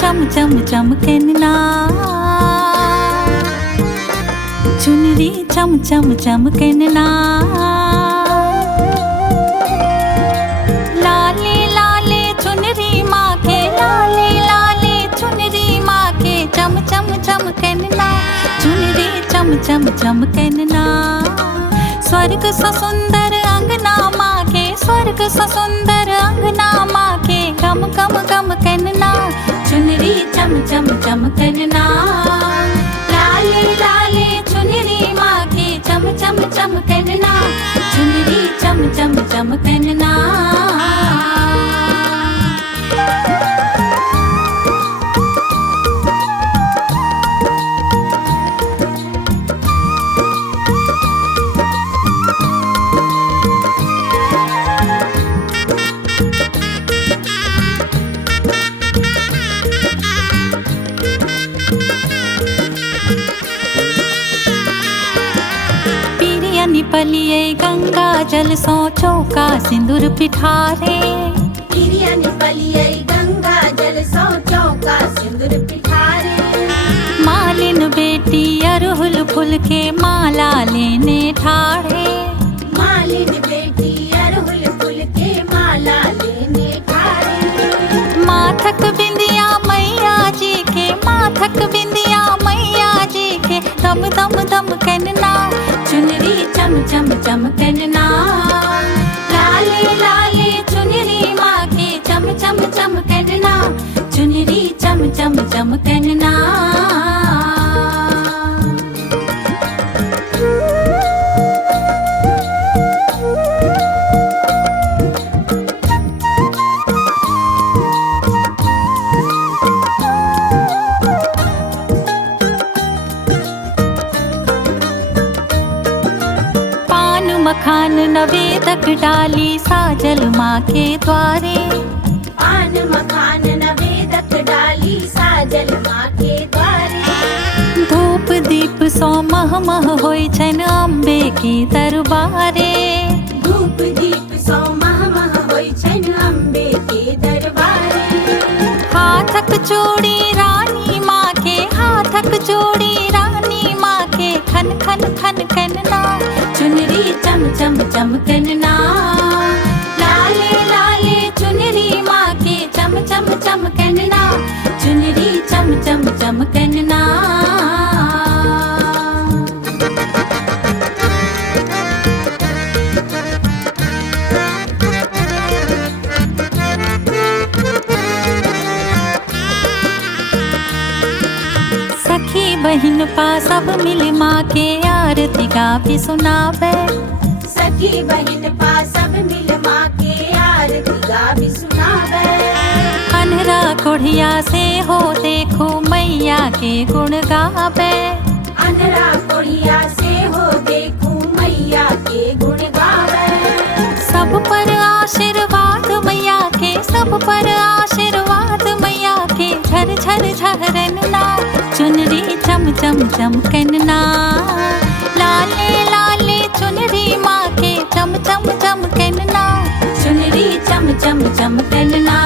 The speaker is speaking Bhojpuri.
चम चम चमकन ना, चुनरी चम चम चमकन ना, लाले लाले चुनरी माँ के, लाले लाले चुनरी माँ के, चम चम चमकन ना, चुनरी चम चम चमकन ना। स्वर्ग सा सुंदर अंगना माँ के, स्वर्ग सा सुंदर अंगना माँ के, गम गम गम कहना, चुनरी चम चम चमकन ना, लाले लाले चुनरी माँ के, चम चम चमकन ना, चुनरी चम चम चमकन ना। पलिए गंगा जल सो चौका सिंदूर पिठारे, पिरियन पलिए गंगा जल सो चौका सिंदूर पिठारे। मालिन बेटी अरहुल फूल के माला लेने ठाड़े, मालिन बेटी अरहुल फूल के माला लेने ठाड़े। माथक बिंदिया मैया जी के, माथक बिंदिया मैया जी के, दम दम दम कहना, चुनरी चम चम चमकन ना, लाले लाले चुनरी माँ के, चम चम चमकन ना, चुनरी चम चम चमकन ना। मखान नवेदक डाली साजल माँ के द्वारे, पान मखान नवेदक डाली साजल माँ के द्वारे। धूप दीप सो मह मह होई छन अम्बे की दरबारे, धूप दीप सो मह मह होई छन अम्बे के दरबारे। हाथक जोड़ी रानी माँ के, हाथक जोड़ी रानी माँ के, खन खन खन कहना, चुनरी चम चम चमकन ना, लाले लाले चुनरी माँ के, चम चम चमकन ना, चुनरी चम चम चमकन ना। सखी बहिन पा सब मिल माँ के आरती गावी सुनावे, सखी बहिन पा सब मिल माँ के आरती गावी सुनावे। अन्हरा कोढ़िया से हो देखो मैया के गुण गावे, अन्हरा कोढ़िया से हो देखो मैया के गुण गावे। सब पर आशीर्वाद मैया के, सब पर आशीर्वाद मैया के, झर झर झरन ना, चुनरी चम चम चमकन ना, लाले लाले चुनरी माँ के, चम चम चमकन ना, चुनरी चम चम चमकन ना।